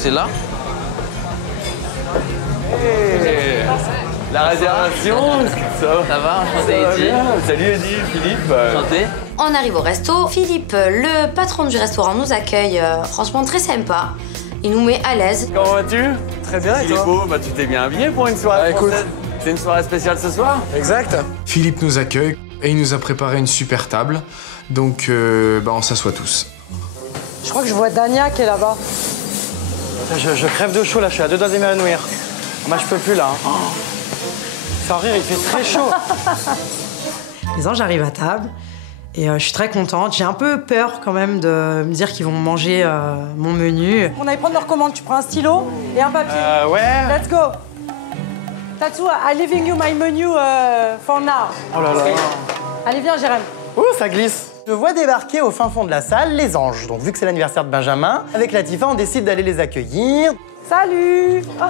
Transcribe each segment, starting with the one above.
C'est là? Hey. La réservation, ça va, enchanté Eddy. Salut Eddy, Philippe. Enchanté. On arrive au resto. Philippe, le patron du restaurant, nous accueille franchement très sympa. Il nous met à l'aise. Comment vas-tu? Très bien, et toi? Philippe, bah, tu t'es bien habillé pour une soirée française. C'est une soirée spéciale ce soir? Exact. Philippe nous accueille et il nous a préparé une super table. Donc, on s'assoit tous. Je crois que je vois Dania qui est là-bas. Je crève de chaud là, je suis à deux doigts de m'évanouir. Moi je peux plus là. Hein. Sans rire, il fait très chaud. Les anges arrivent à table et je suis très contente. J'ai un peu peur quand même de me dire qu'ils vont manger mon menu. On allait prendre leur commande. Tu prends un stylo et un papier. Ouais. Let's go. Tatou, I'm leaving you my menu for now. Oh là là. Allez, viens, Jérém. Ouh, ça glisse. Je vois débarquer au fin fond de la salle les anges. Donc vu que c'est l'anniversaire de Benjamin, avec Latifa, on décide d'aller les accueillir. Salut. Oh.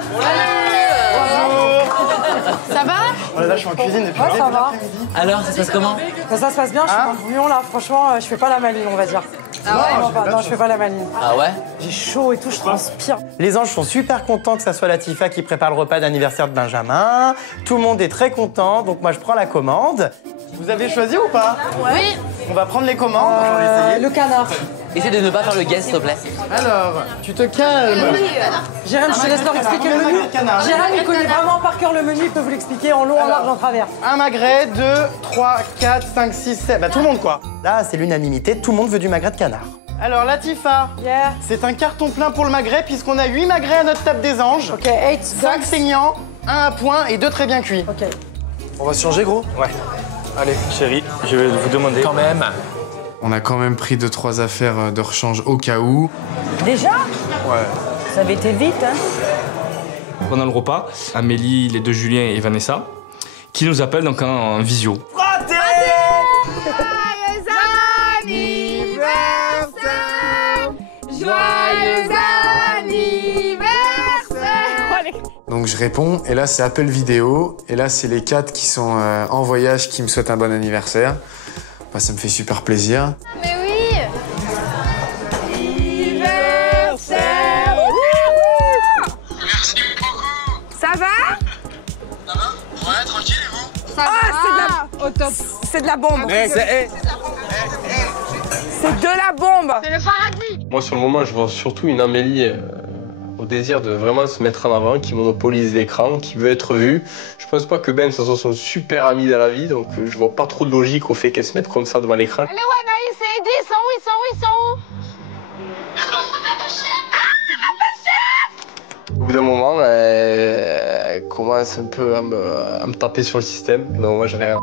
Ça va? Oh là là, je suis en cuisine depuis Ouais, ça va. Alors, ça se passe comment? Ça se passe bien, je suis en bouillon là. Franchement, je fais pas la maline, on va dire. Ah ouais? Non, je fais pas la maline. Ah ouais? J'ai chaud et tout, je transpire. Les anges sont super contents que ça soit Latifa qui prépare le repas d'anniversaire de Benjamin. Tout le monde est très content, donc moi je prends la commande. Vous avez choisi ou pas? Oui. On va prendre les commandes, on va essayer. Le canard. Essaye de ne pas faire le guest, s'il te plaît. Alors, tu te calmes. Jérém, je te laisse leur expliquer le menu. Jérém, il connaît vraiment par cœur le menu, il peut vous l'expliquer en long, en large, en travers. Un magret, 2, 3, 4, 5, 6, 7. Bah tout le monde quoi. Là, c'est l'unanimité, tout le monde veut du magret de canard. Alors Latifa, Yeah. c'est un carton plein pour le magret puisqu'on a 8 magrets à notre table des anges. Ok, 8. 5 saignants, 1 à point et 2 très bien cuits. Ok. On va se changer, gros? Ouais. Allez, chérie, je vais vous demander. Quand même. On a quand même pris 2-3 affaires de rechange au cas où. Déjà? Ouais. Ça avait été vite, hein? Pendant le repas, Amélie, les deux Julien et Vanessa, qui nous appellent donc en visio. Joyeux anniversaire! Donc je réponds, et là c'est appel vidéo, et là c'est les 4 qui sont en voyage qui me souhaitent un bon anniversaire. Bah, ça me fait super plaisir. Mais oui! Anniversaire! Merci beaucoup. Ça va? Ça va? Ouais, tranquille et vous? Ça va! Au top! C'est de la bombe! C'est de la bombe! C'est le paradis! Moi, sur le moment, je vois surtout une Amélie au désir de vraiment se mettre en avant, qui monopolise l'écran, qui veut être vue. Je pense pas que Ben, ça soit son super ami dans la vie, donc je vois pas trop de logique au fait qu'elle se mette comme ça devant l'écran. Allez, ouais, Naïs et Eddy, ils sont où? Au bout d'un moment, elle commence un peu à me taper sur le système. Donc moi, j'en ai rien.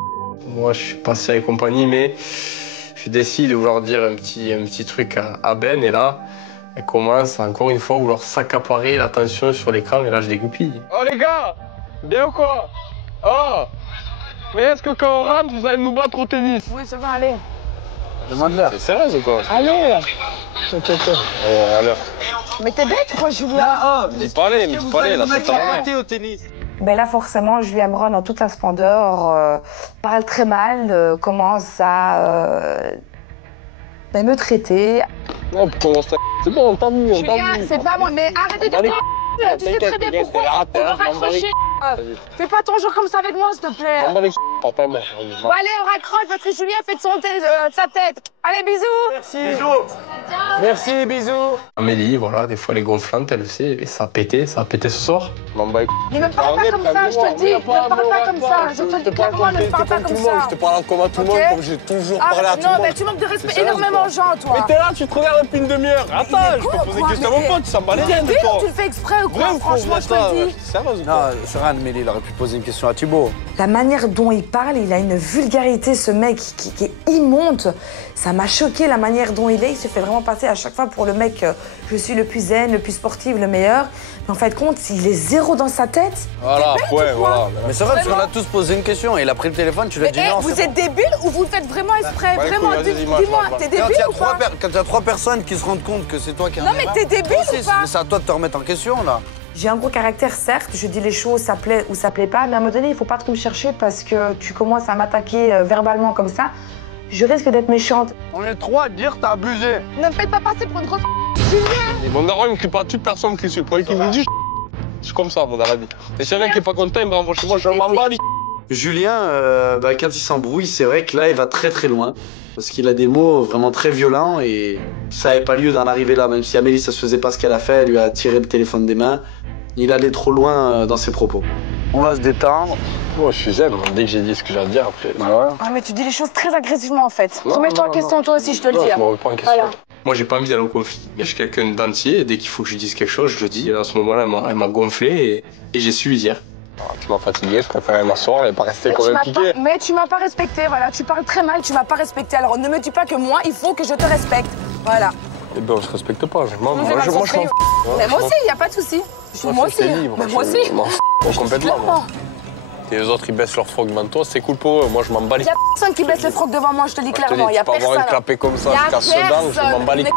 Moi, je suis passé et compagnie, mais je décide de vouloir dire un petit truc à Ben, et là, elle commence encore une fois à vouloir s'accaparer l'attention sur l'écran, et là, je dégoupille. Oh les gars, bien ou quoi? Oh, mais est-ce que quand on rentre, vous allez nous battre au tennis? Oui, ça va aller. Demande-leur. C'est sérieux ou quoi? Allez! Alors. Mais t'es bête ou quoi, Julien? Mais parlez, là, c'est ta au tennis. Ben là, forcément, Julien Brun, dans toute sa splendeur, parle très mal, commence à me traiter. Non, comment ça? C'est bon, on t'a vu, on t'a Julien, vu. c'est pas moi, mais arrêtez de dire tu sais très bien pourquoi on va raccrocher. Fais pas ton jeu comme ça avec moi, s'il te plaît. Papa, moi. Bon, allez, on raccroche parce que Julien fait de sa tête. Allez, bisous! Merci. Bisous. Merci, bisous. Amélie, voilà, des fois elle est gonflante, elle le sait, et ça a pété ce soir. Ne me parle pas comme ça, je te le dis. Ne me parle pas comme ça. Je te le dis clairement, ne me parle pas comme ça. Je te parle comme à tout le monde, comme j'ai toujours parlé à tout le monde. Non, mais tu manques de respect énormément aux gens, toi. Mais t'es là, tu te regardes depuis une demi-heure. Attends, je peux poser une question à mon pote, ça m'en bien de toi. Tu le fais exprès ou quoi? Franchement, je te le dis. Sérieuse ou Non, Soran, mais il aurait pu poser une question à Thibaut. La manière dont il parle, il a une vulgarité, ce mec qui est immonde. Ça m'a choqué la manière dont il est. Il se fait vraiment passer à chaque fois pour le mec, je suis le plus zen, le plus sportif, le meilleur. Mais en fait, compte, il est zéro dans sa tête. Voilà, ouais, voilà. Mais c'est vrai, parce qu'on a tous posé une question et il a pris le téléphone, tu lui as dit non. Vous êtes débile ou vous le faites vraiment exprès? Vraiment, dis-moi, t'es débile ou pas? Quand il y a 3 personnes qui se rendent compte que c'est toi qui as un Non, mais t'es débile ou pas? C'est à toi de te remettre en question, là. J'ai un gros caractère, certes, je dis les choses, ça plaît ou ça plaît pas, mais à un moment donné, il faut pas trop me chercher parce que tu commences à m'attaquer verbalement comme ça. Je risque d'être méchante. On est 3 à dire t'as abusé. Ne me faites pas passer pour une grosse. Et mon daron, il me crie pas, toute personne me crie sur le point qu'il me dit. Je suis comme ça, moi, dans la vie. Et si quelqu'un qui est pas content, il me renvoie chez moi, je m'en bats. Julien, quand il s'embrouille, c'est vrai que là, il va très très loin. Parce qu'il a des mots vraiment très violents et ça n'avait pas lieu d'en arriver là. Même si Amélie, ça se faisait pas ce qu'elle a fait, elle lui a tiré le téléphone des mains. Il allait trop loin dans ses propos. On va se détendre. Moi, je suis zen. Dès que j'ai dit ce que j'ai à dire, après. Ah, mais tu dis les choses très agressivement en fait. Remets-toi en question, toi aussi, je te le dis. Je me remets pas en question. Voilà. Moi, j'ai pas envie d'aller au conflit. Je suis quelqu'un d'entier et dès qu'il faut que je dise quelque chose, je le dis. Et à ce moment-là, elle m'a gonflé et j'ai su lui dire. Tu m'as fatigué, je préférais m'asseoir et pas rester comme un piqué. Mais tu m'as pas respecté, voilà. Tu parles très mal, tu m'as pas respecté. Alors ne me dis pas que moi, il faut que je te respecte. Voilà. Eh ben, on se respecte pas. Moi, je m'en Mais moi aussi, y a pas de souci. Moi aussi. Mais moi aussi. Complètement. Et les autres, ils baissent leur froc devant toi, c'est cool pour eux. Moi, je m'en bats les... Y a personne qui baisse le froc devant moi, je te dis clairement. Y a personne. Tu peux avoir une clapée comme ça, je casse dedans, je m'en bats les... Des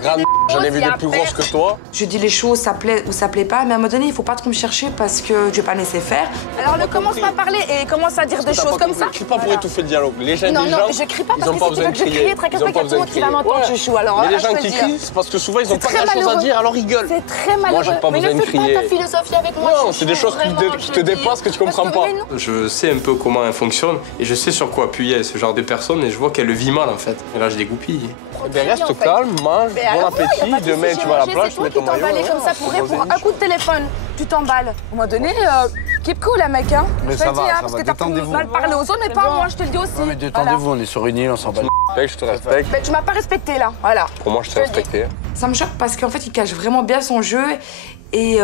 grandes j'en ai vu des plus grosses que toi. Je dis les choses, ça plaît ou ça plaît pas, mais à un moment donné, il faut pas trop me chercher parce que je vais pas me laisser faire. Alors ne commence pas à parler et commence à dire des choses comme ça. Ne crie pas pour étouffer le dialogue. Les gens, non, je crie pas parce que si tu veux que je crie, tracasse pas quelqu'un qui va m'entendre, je chou. Alors mais les gens qui crient, c'est parce que souvent, ils ont pas grand chose à dire, alors ils gueulent. C'est très malheureux. Moi, j'ai pas besoin de crier. Mais ne fais pas ta philosophie avec moi. Non, c'est des choses qui te dépassent, que tu comprends pas. Je sais un peu comment elle fonctionne et je sais sur quoi appuyer ce genre de personnes et je vois qu'elle le vit mal en fait. Et là, je dégoupille. Reste calme, mange, bon appétit, demain tu vas à la plage, tu mets ton maillot. Tu comme ça pour un coup de téléphone, tu t'emballes. À un moment donné, keep cool, la mec, hein. Mais ça va, parce que t'as mal parlé aux autres, mais pas moi, je te le dis aussi. Mais détendez-vous, on est sur une île, on s'en bat. Je te respecte. Mais tu m'as pas respecté là, voilà. Pour moi, je t'ai respecté. Ça me choque parce qu'en fait, il cache vraiment bien son jeu. Et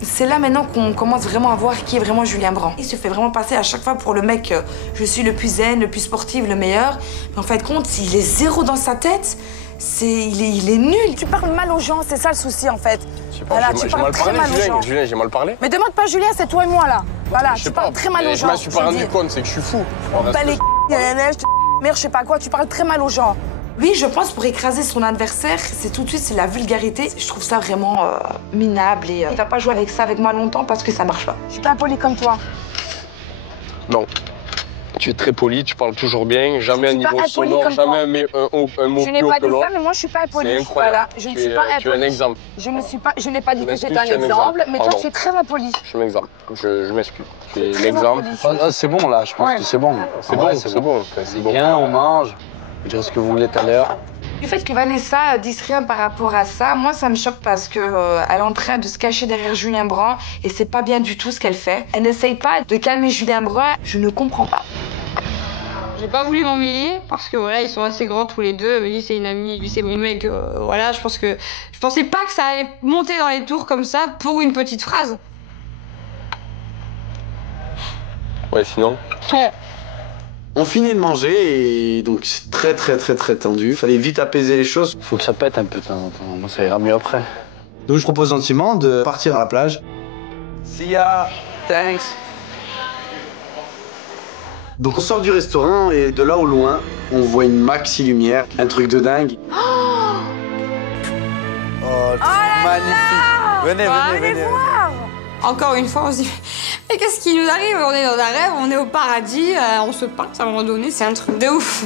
c'est là maintenant qu'on commence vraiment à voir qui est vraiment Julien Brand. Il se fait vraiment passer à chaque fois pour le mec, je suis le plus zen, le plus sportif, le meilleur. Mais en fait, compte, il est zéro dans sa tête. Il est nul. Tu parles mal aux gens, c'est ça le souci en fait. Voilà, tu parles très mal aux gens. Julien, j'ai mal parlé. Mais demande pas Julien, c'est toi et moi là. Voilà, tu parles très mal aux gens. Je m'en suis pas rendu compte, c'est que je suis fou. Bah les merde, je sais pas quoi, tu parles très mal aux gens. Oui, je pense pour écraser son adversaire, c'est tout de suite c'est la vulgarité. Je trouve ça vraiment minable et il va pas jouer avec ça avec moi longtemps parce que ça marche pas. Je suis pas impoli comme toi. Non. Tu es très poli, tu parles toujours bien, jamais un niveau sonore, jamais un mot plus haut que l'autre. Je n'ai pas dit ça, mais moi je suis pas impoli. C'est incroyable. Voilà, je ne suis pas impoli. Tu es un exemple. Je n'ai pas dit que j'étais un exemple, mais toi tu es très impoli. Je suis un exemple. Je m'excuse. Tu es l'exemple. C'est bon là, je pense que c'est bon. C'est bon, c'est bon. C'est bien, on mange. Je dirais ce que vous voulez tout à l'heure. Du fait que Vanessa dise rien par rapport à ça, moi ça me choque parce que elle est en train de se cacher derrière Julien Brand et c'est pas bien du tout ce qu'elle fait. Elle n'essaye pas de calmer Julien Brand, je ne comprends pas. J'ai pas voulu m'emmêler parce que voilà, ils sont assez grands tous les deux. Amélie c'est une amie, lui c'est mon mec. Voilà, je pensais pas que ça allait monter dans les tours comme ça pour une petite phrase. Ouais, sinon. On finit de manger et donc c'est très tendu. Fallait vite apaiser les choses. Faut que ça pète un peu de temps en temps. Moi, ça ira mieux après. Donc je propose gentiment de partir à la plage. See ya. Thanks. Donc on sort du restaurant et de là au loin, on voit une maxi lumière, un truc de dingue. Oh, magnifique. Venez voir. Encore une fois, on se dit, mais qu'est-ce qui nous arrive? On est dans un rêve, on est au paradis, on se pince à un moment donné, c'est un truc de ouf.